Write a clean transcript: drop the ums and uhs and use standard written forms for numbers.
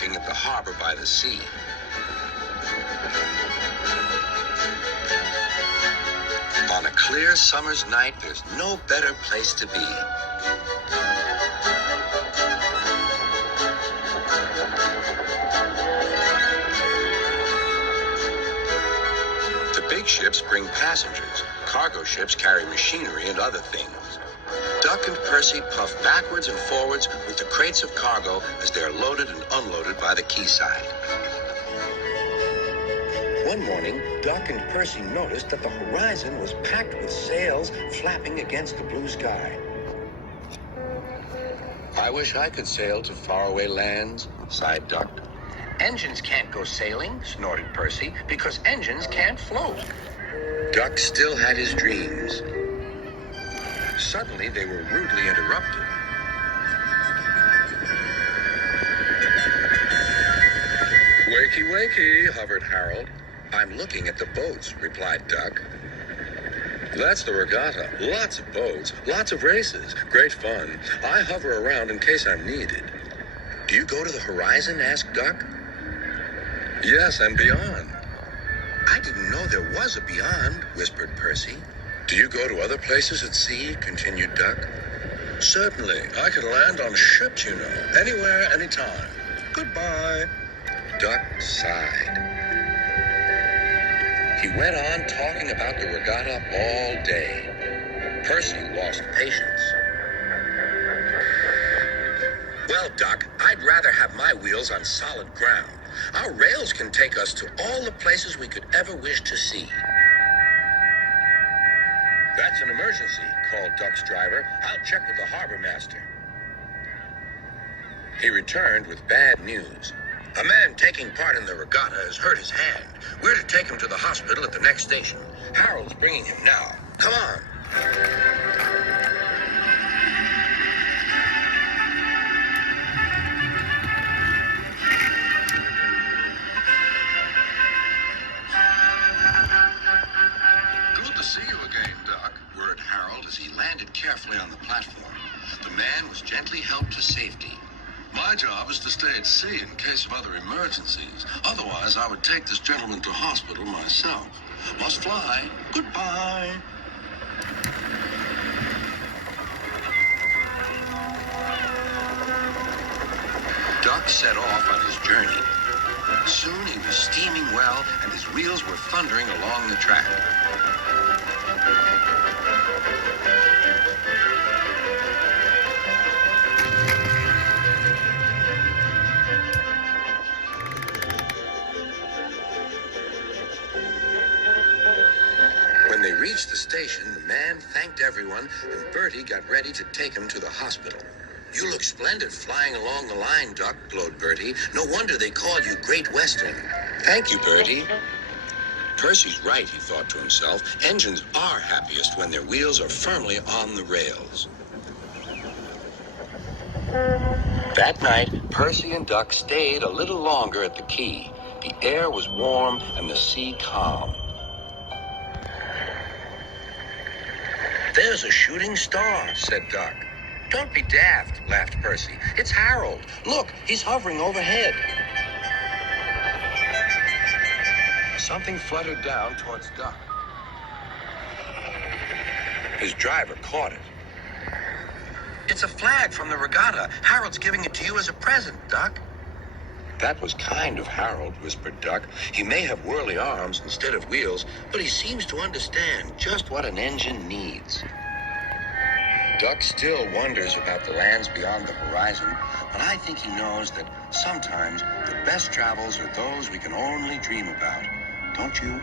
looking at the harbor by the sea. On a clear summer's night, there's no better place to be. The big ships bring passengers. Cargo ships carry machinery and other things. Duck and Percy puff backwards and forwards with the crates of cargo as they are loaded and unloaded by the quayside. One morning, Duck and Percy noticed that the horizon was packed with sails flapping against the blue sky. I wish I could sail to faraway lands, sighed Duck. Engines can't go sailing, snorted Percy, because engines can't float. Duck still had his dreams. Suddenly, they were rudely interrupted. Wakey, wakey, hovered Harold. I'm looking at the boats, replied Duck. That's the regatta. Lots of boats, lots of races, great fun. I hover around in case I'm needed. Do you go to the horizon? Asked Duck. Yes, and beyond. I didn't know there was a beyond, whispered Percy. Do you go to other places at sea? Continued Duck. Certainly. I can land on ships, you know. Anywhere, anytime. Goodbye. Duck sighed. He went on talking about the regatta all day. Percy lost patience. Well, Duck, I'd rather have my wheels on solid ground. Our rails can take us to all the places we could ever wish to see. That's an emergency, called Duck's driver. I'll check with the harbor master. He returned with bad news. A man taking part in the regatta has hurt his hand. We're to take him to the hospital at the next station. Harold's bringing him now. Come on. Good to see you again, Duck, worded Harold as he landed carefully on the platform. The man was gently helped to safety. My job is to stay at sea in case of other emergencies. Otherwise, I would take this gentleman to hospital myself. Must fly. Goodbye. Duck set off on his journey. Soon he was steaming well, and his wheels were thundering along the track. When they reached the station, the man thanked everyone, and Bertie got ready to take him to the hospital. You look splendid flying along the line, Duck, glowed Bertie. No wonder they called you Great Western. Thank you, Bertie. Percy's right, he thought to himself. Engines are happiest when their wheels are firmly on the rails. That night, Percy and Duck stayed a little longer at the quay. The air was warm and the sea calm. There's a shooting star, said Duck. Don't be daft, laughed Percy. It's Harold. Look, he's hovering overhead. Something fluttered down towards Duck. His driver caught it. It's a flag from the regatta. Harold's giving it to you as a present, Duck. That was kind of Harold, whispered Duck. He may have whirly arms instead of wheels, but he seems to understand just what an engine needs. Duck still wonders about the lands beyond the horizon, but I think he knows that sometimes the best travels are those we can only dream about. Don't you?